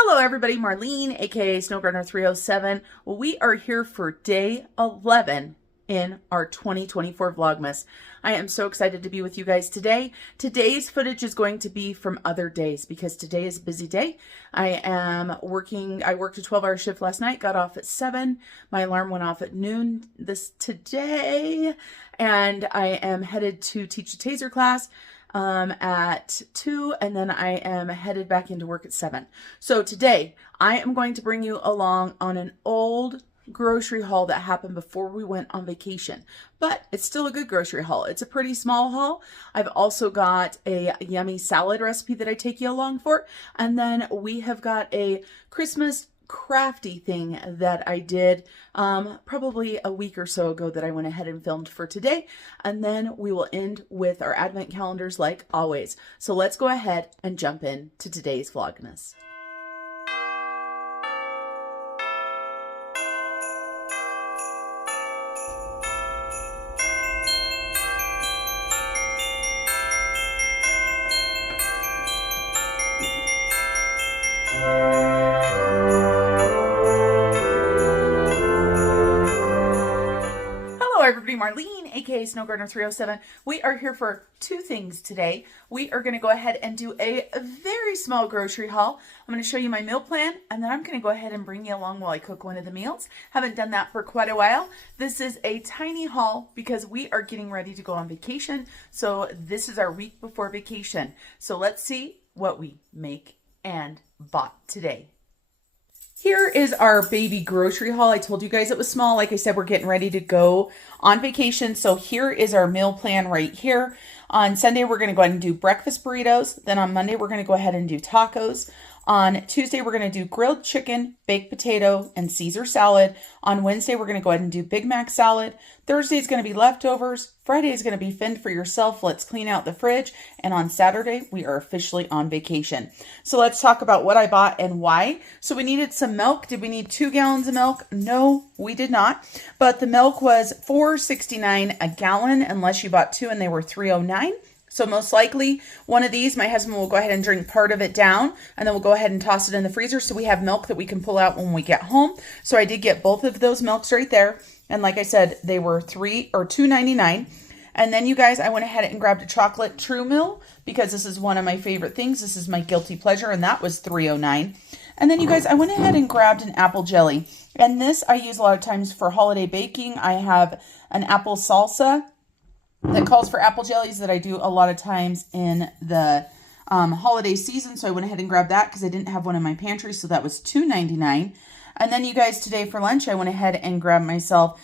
Hello everybody, Marlene, aka Snowgardener 307. Well, we are here for day 11 in our 2024 Vlogmas. I am so excited to be with you guys today. Today's footage is going to be from other days because today is a busy day. I worked a 12-hour shift last night, got off at 7. My alarm went off at noon today, and I am headed to teach a taser class at 2, and then I am headed back into work at 7. So today I am going to bring you along on an old grocery haul that happened before we went on vacation, but it's still a good grocery haul. It's a pretty small haul. I've also got a yummy salad recipe that I take you along for, and then we have got a Christmas crafty thing that I did probably a week or so ago that I went ahead and filmed for today, and then we will end with our advent calendars like always. So let's go ahead and jump in to today's Vlogmas. Everybody, Marlene, aka Snowgardener 307. We are here for two things today. We are going to go ahead and do a very small grocery haul. I'm going to show you my meal plan, and then I'm going to go ahead and bring you along while I cook one of the meals. Haven't done that for quite a while. This is a tiny haul because we are getting ready to go on vacation. So this is our week before vacation. So let's see what we make and bought today. Here is our baby grocery haul. I told you guys it was small. Like I said, we're getting ready to go on vacation. So here is our meal plan right here. On Sunday, we're going to go ahead and do breakfast burritos. Then on Monday, we're going to go ahead and do tacos. On Tuesday, we're going to do grilled chicken, baked potato, and Caesar salad. On Wednesday, we're going to go ahead and do Big Mac salad. Thursday is going to be leftovers. Friday is going to be fend for yourself. Let's clean out the fridge. And on Saturday, we are officially on vacation. So let's talk about what I bought and why. So we needed some milk. Did we need 2 gallons of milk? No, we did not. But the milk was $4.69 a gallon unless you bought 2 and they were $3.09. So most likely one of these, my husband will go ahead and drink part of it down, and then we'll go ahead and toss it in the freezer so we have milk that we can pull out when we get home. So I did get both of those milks right there. And like I said, they were $2.99. And then you guys, I went ahead and grabbed a chocolate True Mill because this is one of my favorite things. This is my guilty pleasure, and that was $3.09. And then you guys, I went ahead and grabbed an apple jelly. And this I use a lot of times for holiday baking. I have an apple salsa that calls for apple jellies that I do a lot of times in the holiday season. So I went ahead and grabbed that because I didn't have one in my pantry. So that was $2.99. And then you guys, today for lunch, I went ahead and grabbed myself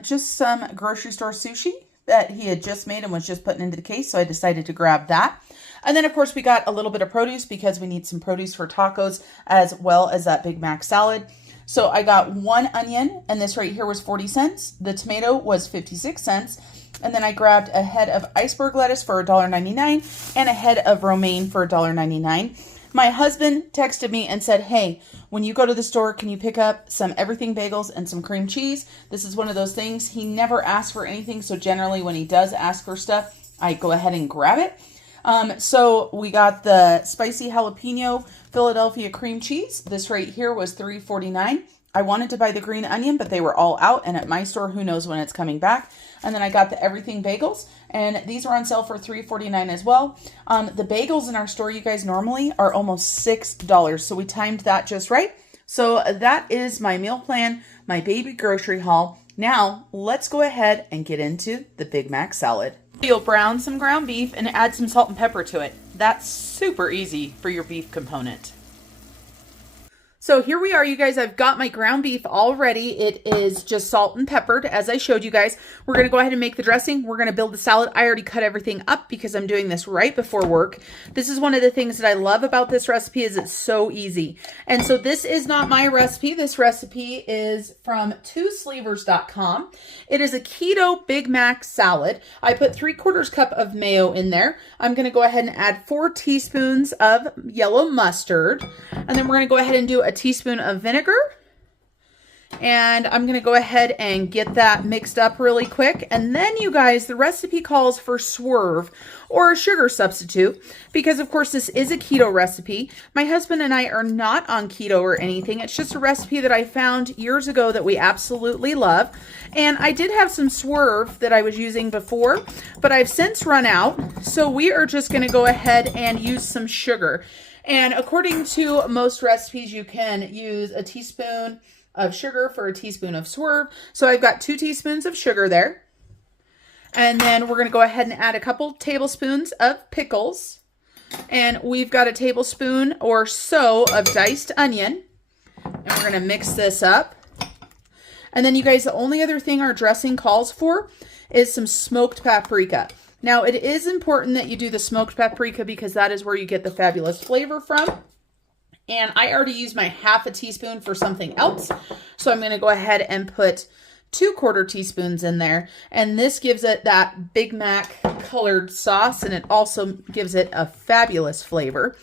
just some grocery store sushi that he had just made and was just putting into the case. So I decided to grab that. And then, of course, we got a little bit of produce because we need some produce for tacos as well as that Big Mac salad. So I got 1 onion, and this right here was 40 cents. The tomato was 56 cents. And then I grabbed a head of iceberg lettuce for $1.99 and a head of romaine for $1.99. My husband texted me and said, hey, when you go to the store, can you pick up some everything bagels and some cream cheese? This is one of those things. He never asks for anything. So generally when he does ask for stuff, I go ahead and grab it. So we got the spicy jalapeno Philadelphia cream cheese. This right here was $3.49. I wanted to buy the green onion, but they were all out. And at my store, who knows when it's coming back. And then I got the everything bagels. And these were on sale for $3.49 as well. The bagels in our store, you guys, normally are almost $6. So we timed that just right. So that is my meal plan, my baby grocery haul. Now, let's go ahead and get into the Big Mac salad. You'll brown some ground beef and add some salt and pepper to it. That's super easy for your beef component. So here we are, you guys. I've got my ground beef all ready. It is just salt and peppered, as I showed you guys. We're going to go ahead and make the dressing. We're going to build the salad. I already cut everything up because I'm doing this right before work. This is one of the things that I love about this recipe is it's so easy. And so this is not my recipe. This recipe is from twosleevers.com. It is a keto Big Mac salad. I put 3/4 cup of mayo in there. I'm going to go ahead and add 4 teaspoons of yellow mustard. And then we're going to go ahead and do a teaspoon of vinegar And I'm going to go ahead and get that mixed up really quick. And then you guys, the recipe calls for swerve or a sugar substitute because of course this is a keto recipe. My husband and I are not on keto or anything. It's just a recipe that I found years ago that we absolutely love. And I did have some swerve that I was using before, but I've since run out. So we are just going to go ahead and use some sugar. And according to most recipes, you can use a teaspoon of sugar for a teaspoon of swerve. So I've got 2 teaspoons of sugar there. And then we're going to go ahead and add a couple tablespoons of pickles. And we've got a tablespoon or so of diced onion. And we're going to mix this up. And then you guys, the only other thing our dressing calls for is some smoked paprika. Now it is important that you do the smoked paprika because that is where you get the fabulous flavor from. And I already used my ½ teaspoon for something else. So I'm going to go ahead and put 2/4 teaspoons in there. And this gives it that Big Mac colored sauce. And it also gives it a fabulous flavor.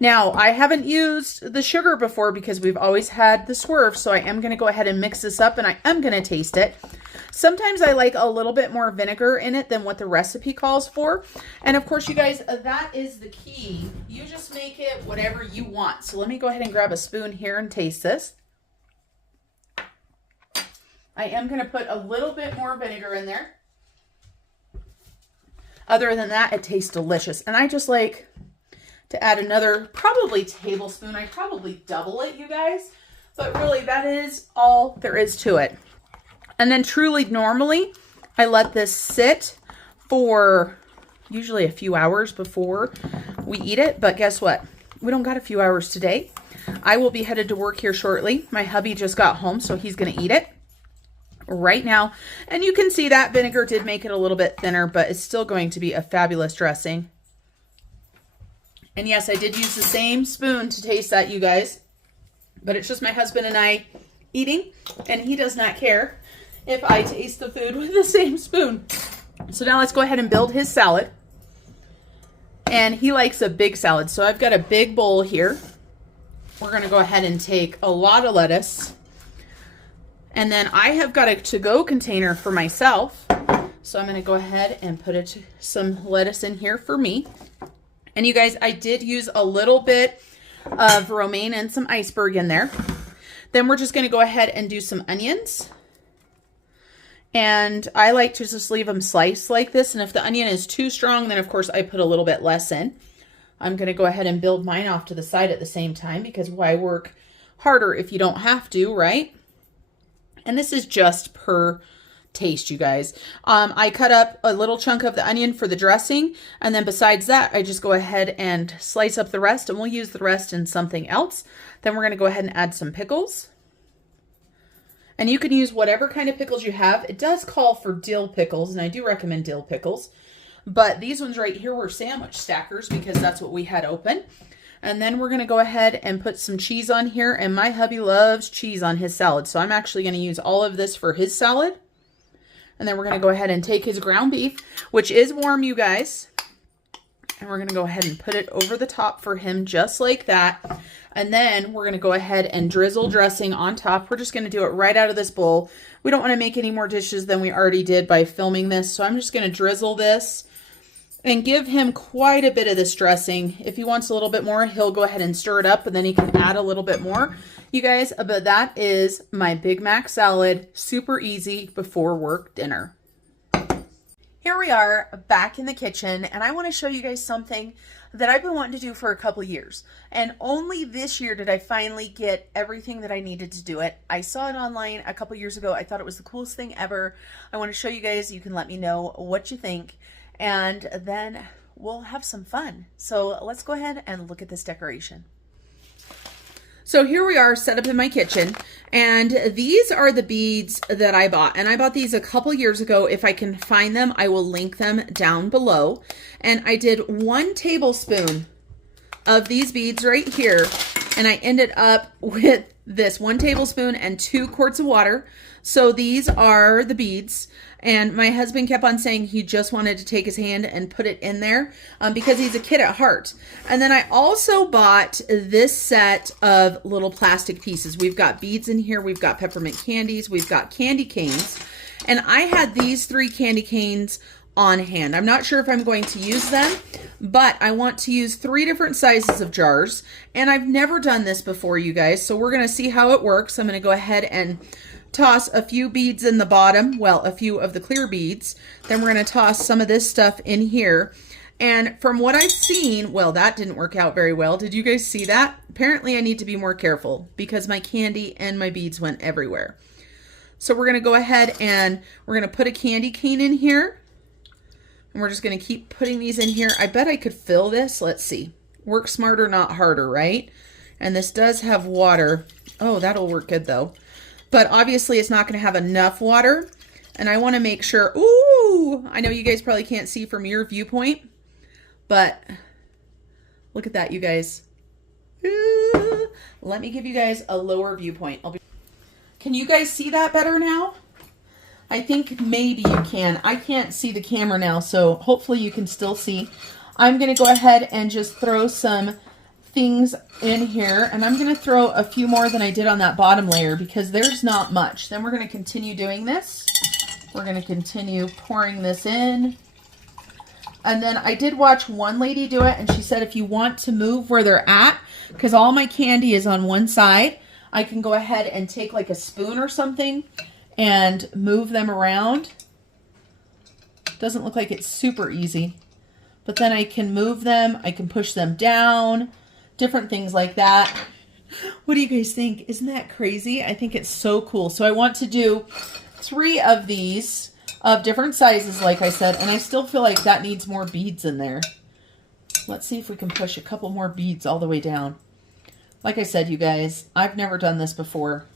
Now, I haven't used the sugar before because we've always had the swerve. So I am going to go ahead and mix this up and I am going to taste it. Sometimes I like a little bit more vinegar in it than what the recipe calls for. And of course, you guys, that is the key. You just make it whatever you want. So let me go ahead and grab a spoon here and taste this. I am going to put a little bit more vinegar in there. Other than that, it tastes delicious. And I just like to add another probably tablespoon. I probably double it, you guys. But really, that is all there is to it. And then truly, normally, I let this sit for usually a few hours before we eat it. But guess what? We don't got a few hours today. I will be headed to work here shortly. My hubby just got home, so he's going to eat it right now. And you can see that vinegar did make it a little bit thinner, but it's still going to be a fabulous dressing. And yes, I did use the same spoon to taste that, you guys. But it's just my husband and I eating, and he does not care if I taste the food with the same spoon. So now let's go ahead and build his salad. And he likes a big salad. So I've got a big bowl here. We're going to go ahead and take a lot of lettuce. And then I have got a to-go container for myself. So I'm going to go ahead and put some lettuce in here for me. And you guys, I did use a little bit of romaine and some iceberg in there. Then we're just going to go ahead and do some onions. And I like to just leave them sliced like this. And if the onion is too strong, then of course I put a little bit less in. I'm going to go ahead and build mine off to the side at the same time because why work harder if you don't have to, right? And this is just per taste, you guys. I cut up a little chunk of the onion for the dressing. And then besides that, I just go ahead and slice up the rest and we'll use the rest in something else. Then we're going to go ahead and add some pickles. And you can use whatever kind of pickles you have. It does call for dill pickles, and I do recommend dill pickles. But these ones right here were sandwich stackers because that's what we had open. And then we're going to go ahead and put some cheese on here. And my hubby loves cheese on his salad. So I'm actually going to use all of this for his salad. And then we're going to go ahead and take his ground beef, which is warm, you guys. And we're going to go ahead and put it over the top for him just like that. And then we're going to go ahead and drizzle dressing on top. We're just going to do it right out of this bowl. We don't want to make any more dishes than we already did by filming this. So I'm just going to drizzle this and give him quite a bit of this dressing. If he wants a little bit more, he'll go ahead and stir it up and then he can add a little bit more. You guys, but that is my Big Mac salad. Super easy before work dinner. Here we are back in the kitchen, and I want to show you guys something that I've been wanting to do for a couple years. And only this year did I finally get everything that I needed to do it. I saw it online a couple years ago. I thought it was the coolest thing ever. I want to show you guys. You can let me know what you think, and then we'll have some fun. So let's go ahead and look at this decoration. So here we are set up in my kitchen, and these are the beads that I bought, and I bought these a couple years ago. If I can find them, I will link them down below. And I did 1 tablespoon of these beads right here, and I ended up with this 1 tablespoon and 2 quarts of water. So these are the beads. And my husband kept on saying he just wanted to take his hand and put it in there because he's a kid at heart. And then I also bought this set of little plastic pieces. We've got beads in here. We've got peppermint candies. We've got candy canes. And I had these 3 candy canes on hand. I'm not sure if I'm going to use them, but I want to use 3 different sizes of jars. And I've never done this before, you guys. So we're going to see how it works. I'm going to go ahead and toss a few beads in the bottom, well, a few of the clear beads. Then we're going to toss some of this stuff in here. And from what I've seen, well, that didn't work out very well. Did you guys see that? Apparently I need to be more careful because my candy and my beads went everywhere. So we're going to go ahead and we're going to put a candy cane in here. And we're just going to keep putting these in here. I bet I could fill this. Let's see. Work smarter, not harder, right? And this does have water. Oh, that'll work good though. But obviously it's not going to have enough water. And I want to make sure, ooh, I know you guys probably can't see from your viewpoint, but look at that, you guys. Ooh. Let me give you guys a lower viewpoint. Can you guys see that better now? I think maybe you can. I can't see the camera now, so hopefully you can still see. I'm going to go ahead and just throw some things in here, and I'm going to throw a few more than I did on that bottom layer because there's not much. Then we're going to continue doing this. We're going to continue pouring this in. And then I did watch one lady do it, and she said if you want to move where they're at, because all my candy is on one side, I can go ahead and take like a spoon or something and move them around. Doesn't look like it's super easy, but then I can move them, I can push them down, different things like that. What do you guys think? Isn't that crazy? I think it's so cool. So I want to do 3 of these of different sizes, like I said, and I still feel like that needs more beads in there. Let's see if we can push a couple more beads all the way down. Like I said, you guys, I've never done this before.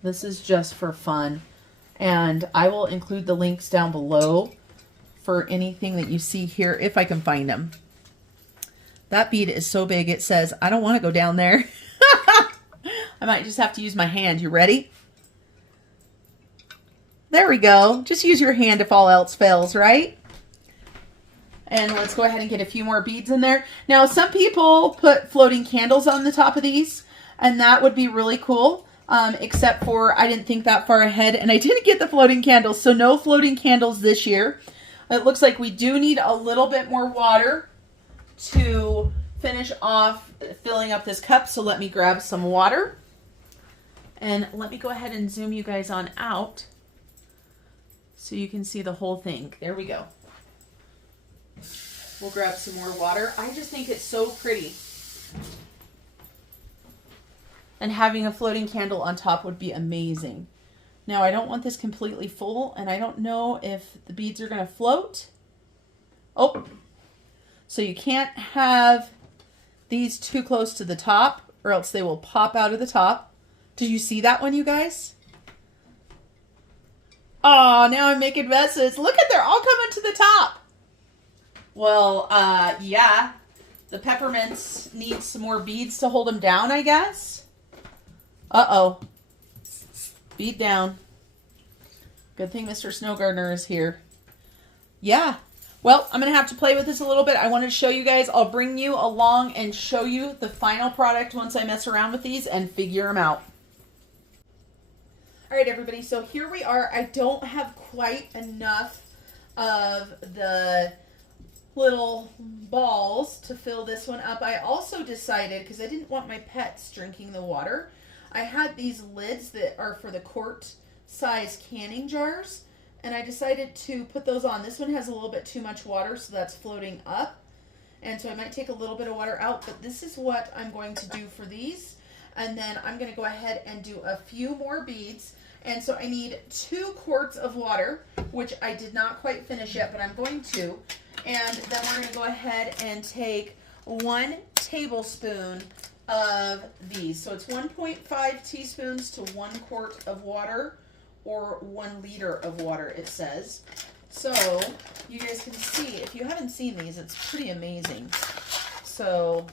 This is just for fun. And I will include the links down below for anything that you see here, if I can find them. That bead is so big, it says, I don't want to go down there. I might just have to use my hand. You ready? There we go. Just use your hand if all else fails, right? And let's go ahead and get a few more beads in there. Now, some people put floating candles on the top of these, and that would be really cool. Except for I didn't think that far ahead, and I didn't get the floating candles, so no floating candles this year. It looks like we do need a little bit more water to finish off filling up this cup, so let me grab some water. And let me go ahead and zoom you guys on out so you can see the whole thing. There we go. We'll grab some more water. I just think it's so pretty. And having a floating candle on top would be amazing. Now, I don't want this completely full, and I don't know if the beads are going to float. Oh, so you can't have these too close to the top, or else they will pop out of the top. Did you see that one, you guys? Oh, now I'm making messes. Look at, they're all coming to the top. Well, yeah, the peppermints need some more beads to hold them down, I guess. Uh-oh. Bead down. Good thing Mr. Snow Gardener is here. Yeah. Well, I'm going to have to play with this a little bit. I wanted to show you guys. I'll bring you along and show you the final product once I mess around with these and figure them out. All right, everybody. So here we are. I don't have quite enough of the little balls to fill this one up. I also decided, because I didn't want my pets drinking the water, I had these lids that are for the quart size canning jars, and I decided to put those on. This one has a little bit too much water, so that's floating up, and so I might take a little bit of water out, but this is what I'm going to do for these. And then I'm going to go ahead and do a few more beads. And so I need 2 quarts of water, which I did not quite finish yet, but I'm going to. And then we're going to go ahead and take 1 tablespoon of these. So it's 1.5 teaspoons to 1 quart of water, or 1 liter of water, it says. So you guys can see, if you haven't seen these, it's pretty amazing. So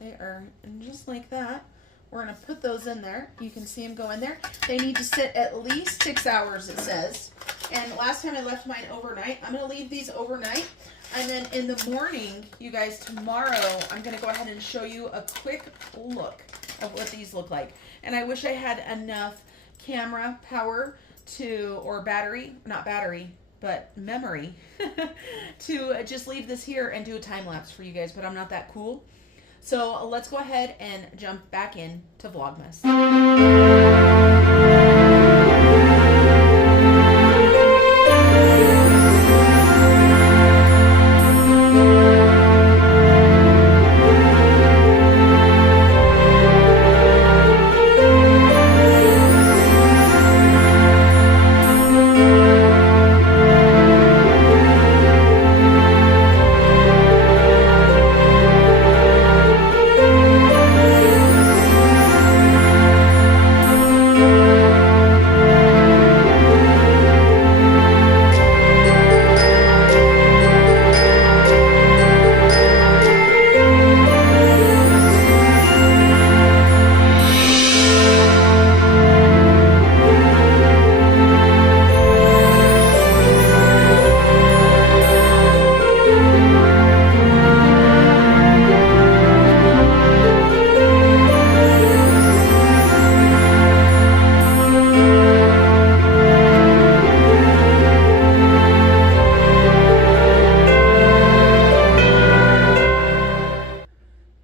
They are just like that. We're going to put those in there. You can see them go in there. They need to sit at least 6 hours, it says. And last time I left mine overnight. I'm going to leave these overnight. And then in the morning, you guys, tomorrow, I'm going to go ahead and show you a quick look of what these look like. And I wish I had enough camera power or battery, not battery, but memory, to just leave this here and do a time lapse for you guys. But I'm not that cool. So let's go ahead and jump back in to Vlogmas.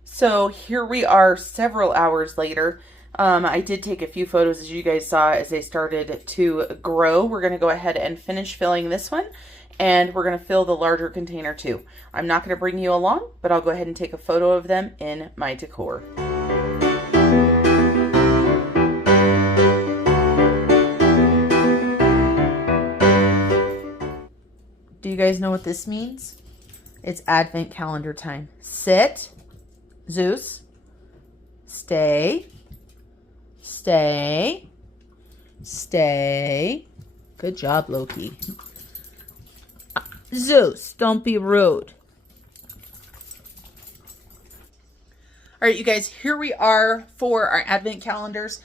So here we are several hours later. I did take a few photos, as you guys saw, as they started to grow. We're going to go ahead and finish filling this one, and we're going to fill the larger container too. I'm not going to bring you along, but I'll go ahead and take a photo of them in my decor. Do you guys know what this means? It's Advent calendar time. Sit. Zeus, stay, stay, stay. Good job, Loki. Zeus, don't be rude. All right, you guys, here we are for our Advent calendars.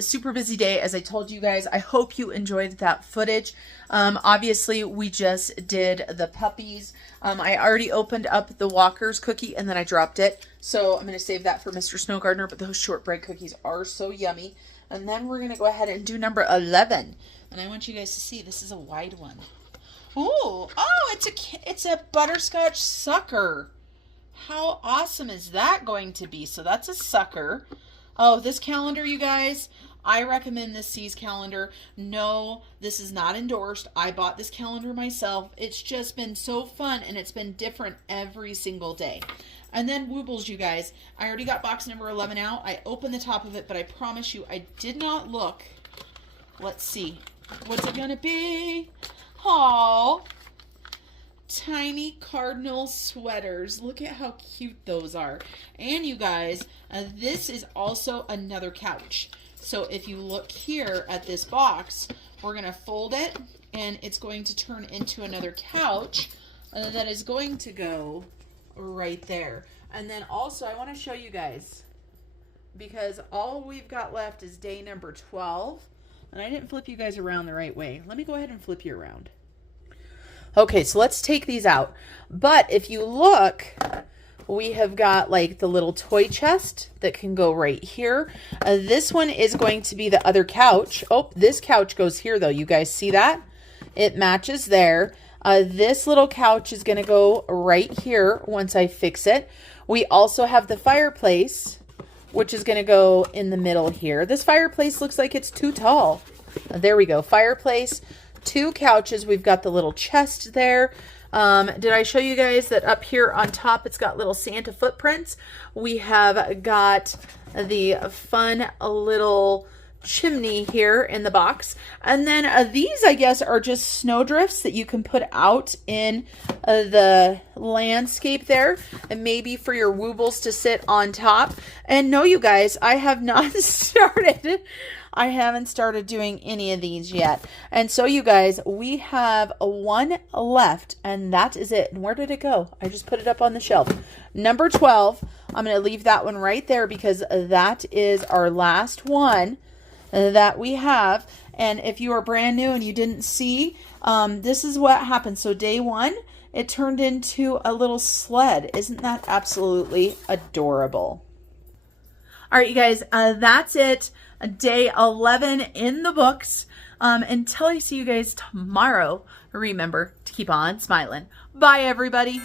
Super busy day, as I told you guys. I hope you enjoyed that footage. Obviously, we just did the puppies. I already opened up the Walker's cookie and then I dropped it. So I'm going to save that for Mr. Snow Gardener, but those shortbread cookies are so yummy. And then we're going to go ahead and do number 11. And I want you guys to see, this is a wide one. Ooh, oh, it's a butterscotch sucker. How awesome is that going to be? So that's a sucker. Oh, this calendar, you guys, I recommend this C's calendar. No, this is not endorsed. I bought this calendar myself. It's just been so fun, and it's been different every single day. And then Woobles, you guys. I already got box number 11 out. I opened the top of it, but I promise you, I did not look. Let's see. What's it going to be? Oh, tiny cardinal sweaters. Look at how cute those are. And you guys, this is also another couch. So if you look here at this box, we're going to fold it and it's going to turn into another couch that is going to go right there. And then also I want to show you guys, because all we've got left is day number 12, and I didn't flip you guys around the right way. Let me go ahead and flip you around. Okay, so let's take these out. But if you look, we have got like the little toy chest that can go right here. This one is going to be the other couch. Oh, this couch goes here though. You guys see that? It matches there. This little couch is going to go right here once I fix it. We also have the fireplace, which is going to go in the middle here. This fireplace looks like it's too tall. There we go. Fireplace, 2 couches. We've got the little chest there. Did I show you guys that up here on top it's got little Santa footprints? We have got the fun little chimney here in the box. And then these, I guess, are just snowdrifts that you can put out in the landscape there, and maybe for your Woobles to sit on top. And no, you guys, I have not started. I haven't started doing any of these yet. And so you guys, we have one left, and that is it. And where did it go? I just put it up on the shelf. Number 12. I'm going to leave that one right there because that is our last one that we have. And if you are brand new and you didn't see, this is what happened. So day one, it turned into a little sled. Isn't that absolutely adorable? All right, you guys, that's it. Day 11 in the books. Until I see you guys tomorrow, remember to keep on smiling. Bye, everybody.